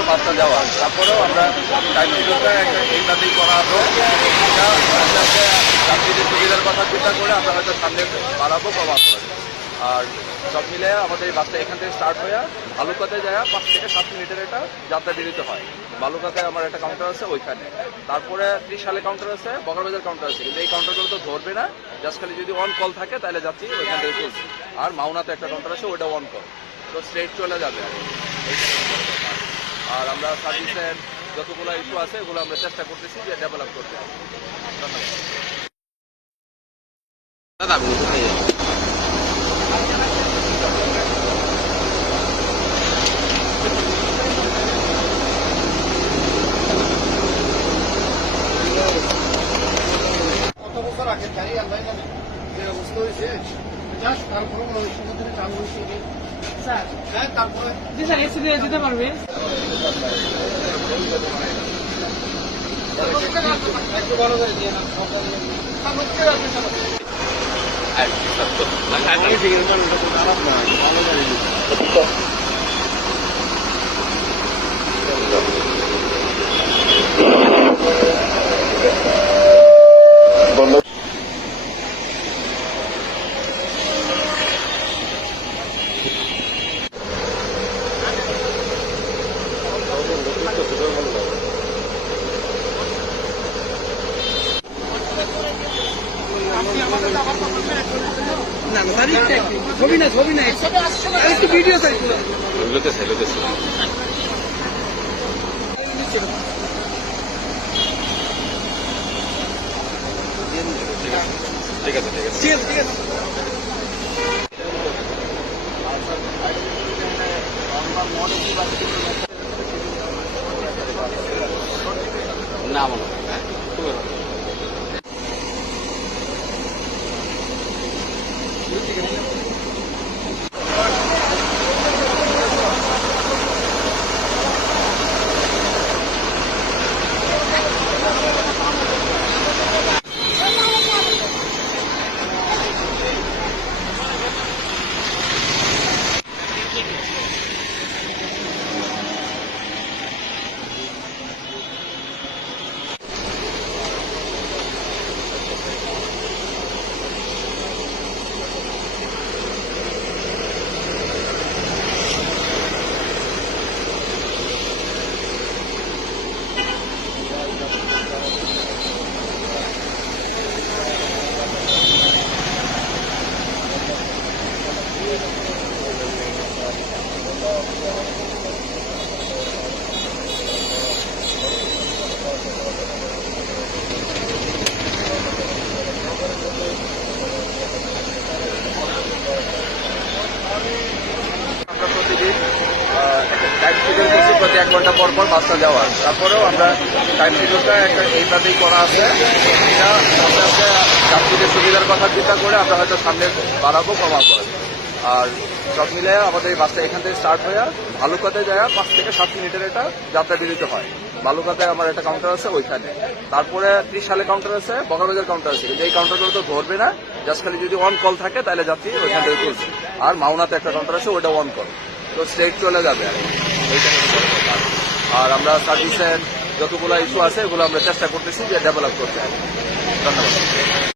পর বাসটা যাওয়ার, তারপরেও আমরা টাইম শিডিউলটা এইভাবেই করা হবে। যাত্রীদের সুবিধার কথা চিন্তা করে আমরা হয়তো সামনে বাড়াবো কমাবো। আর সব মিলে আমাদের এই বাসটা এখান থেকে স্টার্ট হয়ে ভালুকাতে যায় 5 থেকে 7 মিনিটের একটা যাত্রা বিরতি হয়। ভালুকাতে আমার একটা কাউন্টার আছে ওইখানে, তারপরে 30 সালে কাউন্টার আছে, বগরবাজার কাউন্টার আছে, কিন্তু এই কাউন্টারগুলো তো ধরবে না। জাস্ট খালি যদি অন কল থাকে তাহলে যাত্রী ওইখান থেকে চলছে। আর মাওনাতে একটা কাউন্টার আছে, ওইটা অন কল, তো স্ট্রেট চলে যাবে। আর আমরা সার্ভিসের যতগুলো ইস্যু আছে ওগুলো আমরা চেষ্টা করতেছি যে ডেভেলপ করতে। ধন্যবাদ। কত বছর আগে গাড়ি আল্লাহ জানে যে অবস্থা হয়েছে, জাস্ট তারপরে মনে হয় সমুদ্রে চালু হয়েছে স্যার। হ্যাঁ, তারপরে জি স্যার এসি দিয়ে যেতে পারবেন। একটু বড় করে দিয়ে না ছবি না একটু ভিডিও চাই। ঠিক আছে না মনে হয় টাইম শিডিউল করছি প্রতি 1 ঘন্টা পর পর বাসটা যাওয়ার, তারপরেও আমরা টাইম শিডিউলটা এইভাবেই করা আছে। এটা আস্তে আস্তে যাত্রীদের সুবিধার কথা চিন্তা করে আমরা হয়তো সামনে বাড়াবো কমাবো। আর সব মিলে আমাদের এই বাসটা এখান থেকে স্টার্ট হয়ে ভালুকাতে যায় 5 থেকে 7 মিনিটের একটা যাত্রা বিরতি হয়। ভালুকাতে আমার একটা কাউন্টার আছে ওইখানে, তারপরে 30 সালে কাউন্টার আছে, বগরবাজার কাউন্টার আছে, কিন্তু এই কাউন্টারগুলো তো ধরবে না। জাস্ট খালি যদি অন কল থাকে তাহলে যাত্রী ওইখান থেকে চলছে। আর মাওনাতে একটা কাউন্টার আছে, ওইটা অন কল, তো স্ট্রেট চলে যাবে। আর আমরা সার্ভিসের যতগুলো ইস্যু আছে ওগুলো আমরা চেষ্টা করতেছি যে ডেভেলপ করতে। ধন্যবাদ।